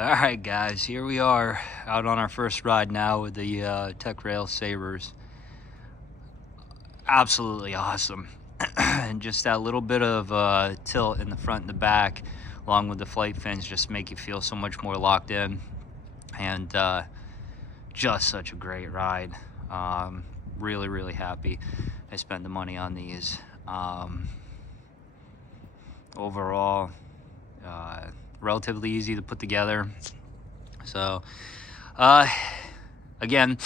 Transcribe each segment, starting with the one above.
All right, guys, here we are out on our first ride now with the Techrails Sabers. Absolutely awesome. And just that little bit of tilt in the front and the back, along with the flight fins, just make you feel so much more locked in. And just such a great ride. Really, really happy I spent the money on these. Overall, relatively easy to put together. So again,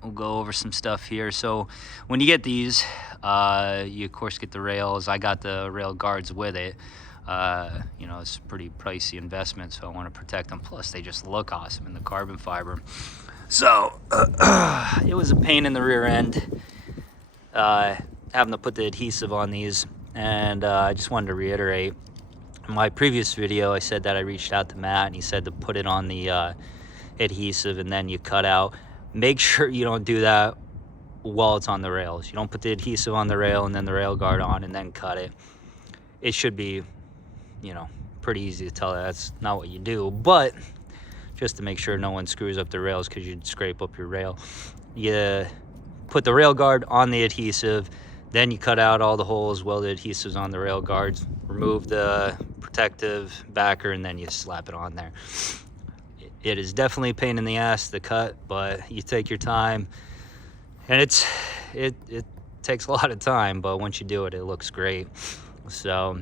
we'll go over some stuff here. So when you get these, you of course get the rails. I got the rail guards with it. You know, it's a pretty pricey investment, so I want to protect them. Plus they just look awesome in the carbon fiber. So it was a pain in the rear end having to put the adhesive on these. And I just wanted to reiterate, in my previous video I said that I reached out to Matt and he said to put it on the adhesive and then you cut out. Make sure you don't do that while it's on the rails. You don't put the adhesive on the rail and then the rail guard on and then cut it. It should be, you know, pretty easy to tell that that's not what you do, but just to make sure no one screws up the rails because you'd scrape up your rail, you put the rail guard on the adhesive, then you cut out all the holes while the adhesive's on the rail guards, remove the protective backer, and then you slap it on there. It is definitely a pain in the ass to cut, but you take your time, and it takes a lot of time, but once you do it, it looks great. So,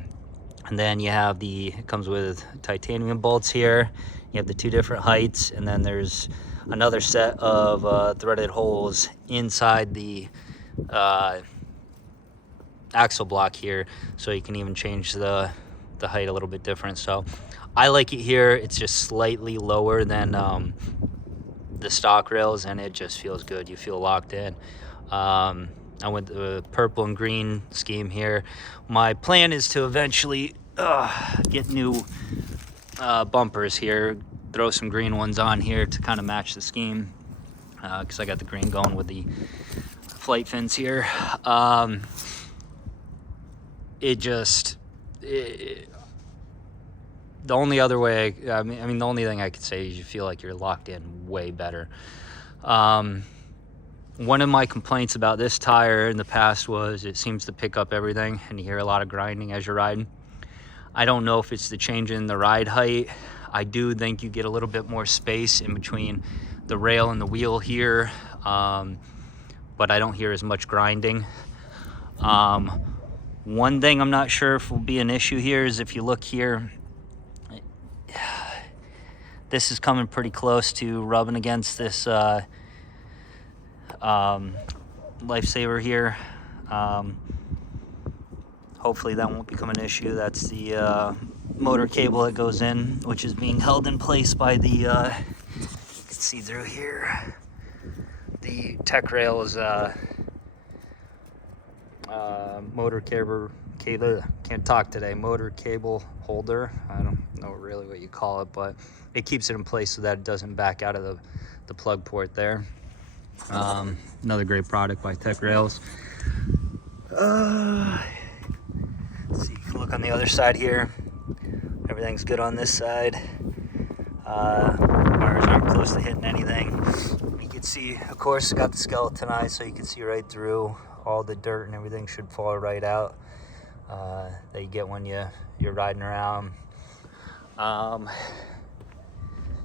and then you have it comes with titanium bolts here. You have the two different heights, and then there's another set of threaded holes inside the axle block here, so you can even change the height a little bit different. So I like it here. It's just slightly lower than the stock rails, and it just feels good. You feel locked in. I went the purple and green scheme here. My plan is to eventually get new bumpers here, throw some green ones on here to kind of match the scheme, because I got the green going with the flight fins here. The only other way, I mean, the only thing I could say is you feel like you're locked in way better. One of my complaints about this tire in the past was it seems to pick up everything and you hear a lot of grinding as you're riding. I don't know if it's the change in the ride height. I do think you get a little bit more space in between the rail and the wheel here, but I don't hear as much grinding. One thing I'm not sure if will be an issue here is if you look here, this is coming pretty close to rubbing against this Lifesaver here. Hopefully that won't become an issue. That's the motor cable that goes in, which is being held in place by the, you can see through here, the Techrails motor cable, can't talk today, motor cable holder. I don't know really what you call it, but it keeps it in place so that it doesn't back out of the plug port there. Another great product by Techrails. Let's see, you can look on the other side here. Everything's good on this side. Wires aren't close to hitting anything. You can see, of course, got the skeletonized, so you can see right through. All the dirt and everything should fall right out that you get when you're riding around.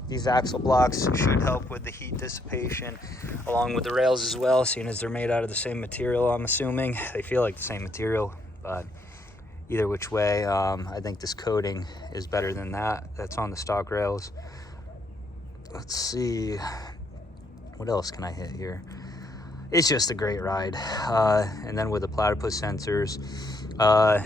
These axle blocks should help with the heat dissipation along with the rails as well, seeing as they're made out of the same material. I'm assuming they feel like the same material, but either which way, I think this coating is better than that's on the stock rails. Let's see, what else can I hit here? It's just a great ride. And then with the platypus sensors, might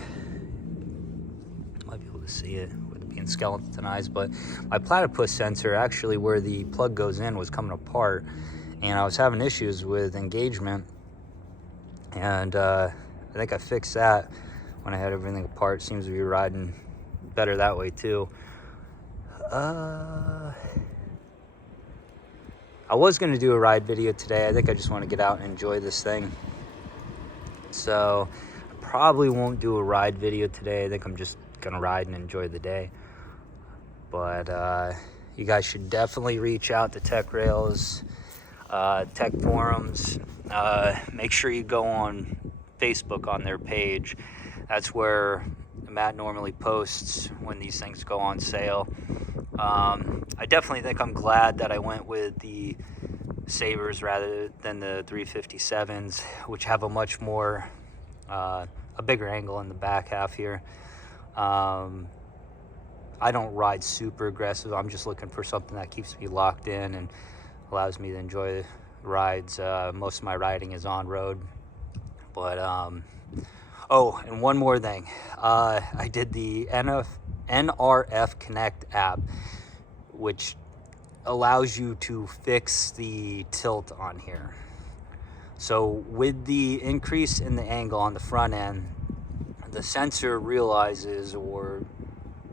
be able to see it with it being skeletonized, but my platypus sensor, actually where the plug goes in, was coming apart, and I was having issues with engagement, and I think I fixed that when I had everything apart. Seems to be riding better that way too. I was going to do a ride video today. I think I just want to get out and enjoy this thing. So I probably won't do a ride video today. I think I'm just going to ride and enjoy the day. But you guys should definitely reach out to Techrails, Tech Forums. Make sure you go on Facebook on their page. That's where Matt normally posts when these things go on sale. I definitely think I'm glad that I went with the Sabers rather than the 357s, which have a much more a bigger angle in the back half here. I don't ride super aggressive. I'm just looking for something that keeps me locked in and allows me to enjoy rides. Most of my riding is on road. But oh, and one more thing. I did the NRF Connect app, which allows you to fix the tilt on here. So with the increase in the angle on the front end, the sensor realizes or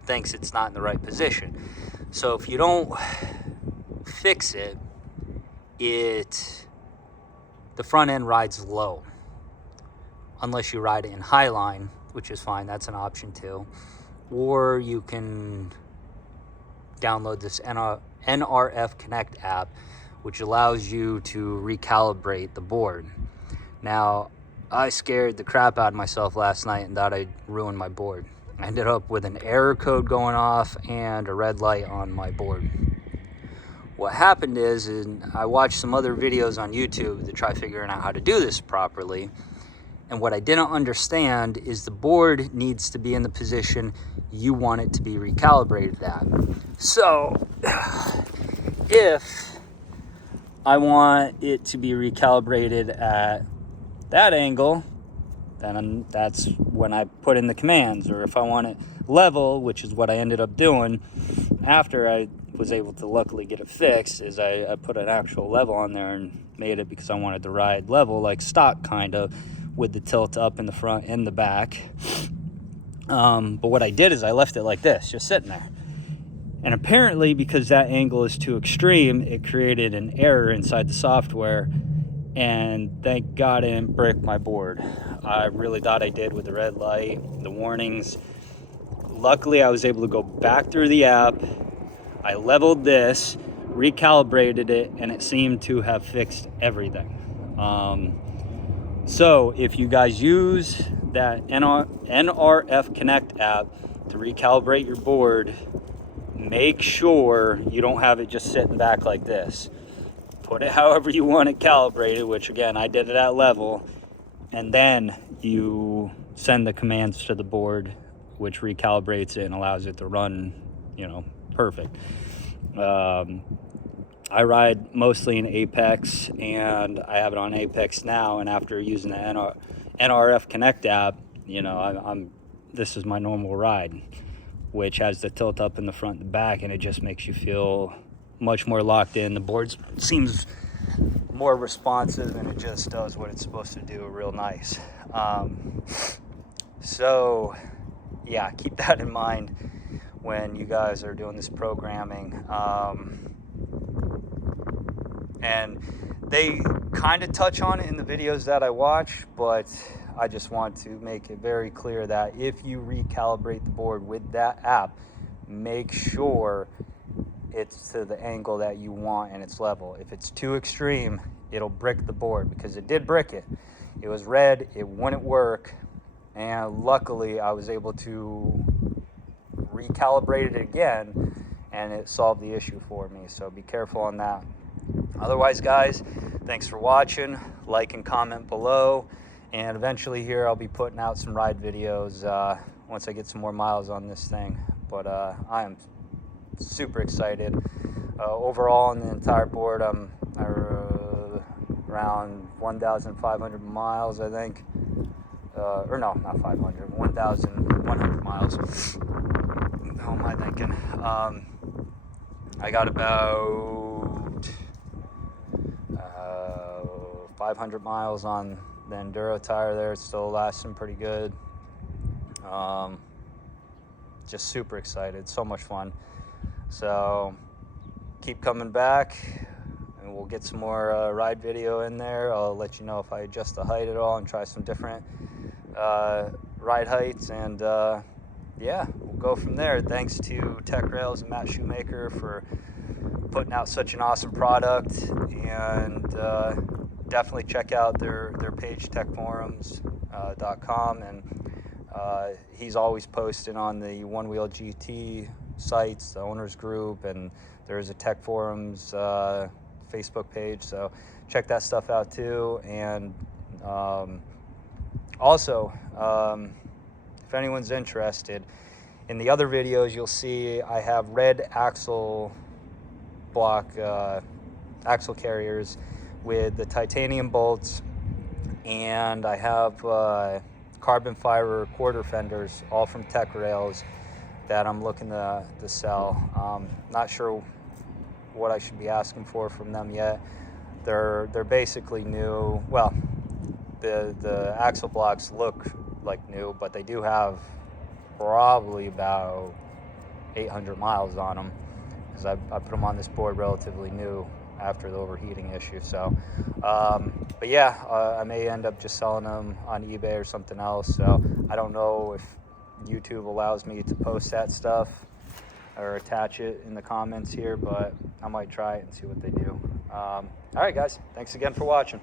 thinks it's not in the right position. So if you don't fix it, the front end rides low, unless you ride it in highline, which is fine. That's an option too. Or you can download this NRF Connect app, which allows you to recalibrate the board. Now, I scared the crap out of myself last night and thought I'd ruined my board. I ended up with an error code going off and a red light on my board. What happened is I watched some other videos on YouTube to try figuring out how to do this properly. And what I didn't understand is the board needs to be in the position you want it to be recalibrated at. So if I want it to be recalibrated at that angle, then that's when I put in the commands. Or if I want it level, which is what I ended up doing after I was able to luckily get it fixed, is I put an actual level on there and made it because I wanted to ride level, like stock kind of, with the tilt up in the front and the back. But what I did is I left it like this, just sitting there. And apparently, because that angle is too extreme, it created an error inside the software. And thank God I didn't brick my board. I really thought I did with the red light, the warnings. Luckily, I was able to go back through the app. I leveled this, recalibrated it, and it seemed to have fixed everything. So if you guys use that NRF Connect app to recalibrate your board, make sure you don't have it just sitting back like this. Put it however you want it calibrated, which again, I did it at level, and then you send the commands to the board, which recalibrates it and allows it to run, perfect. I ride mostly in Apex, and I have it on Apex now, and after using the NRF Connect app, this is my normal ride, which has the tilt up in the front and the back, and it just makes you feel much more locked in. The board seems more responsive, and it just does what it's supposed to do real nice. So yeah, keep that in mind when you guys are doing this programming. And they kind of touch on it in the videos that I watch, but I just want to make it very clear that if you recalibrate the board with that app, make sure it's to the angle that you want and it's level. If it's too extreme, it'll brick the board, because it did brick it. It was red, it wouldn't work, and luckily I was able to recalibrate it again and it solved the issue for me. So be careful on that. Otherwise, guys, thanks for watching. Like and comment below, and eventually here I'll be putting out some ride videos once I get some more miles on this thing. But I am super excited. Overall on the entire board, I'm around 1,500 miles, I think. Or no, not 500, 1,100 miles. How am I thinking? I got about 500 miles on the Enduro tire there. It's still lasting pretty good. Just super excited. So much fun. So keep coming back, and we'll get some more ride video in there. I'll let you know if I adjust the height at all and try some different ride heights. And yeah, we'll go from there. Thanks to Techrails and Matt Shoemaker for putting out such an awesome product, and definitely check out their page, techforums.com, and he's always posting on the OneWheel GT sites, the owners group, and there's a Tech Forums Facebook page, so check that stuff out too. And also, if anyone's interested, in the other videos you'll see I have red axle block axle carriers with the titanium bolts, and I have carbon fiber quarter fenders, all from Techrails, that I'm looking to sell. Not sure what I should be asking for from them yet. They're basically new. Well, the axle blocks look like new, but they do have probably about 800 miles on them, because I put them on this board relatively new after the overheating issue. So but yeah, I may end up just selling them on eBay or something else. So I don't know if YouTube allows me to post that stuff or attach it in the comments here, but I might try it and see what they do. All right, guys, thanks again for watching.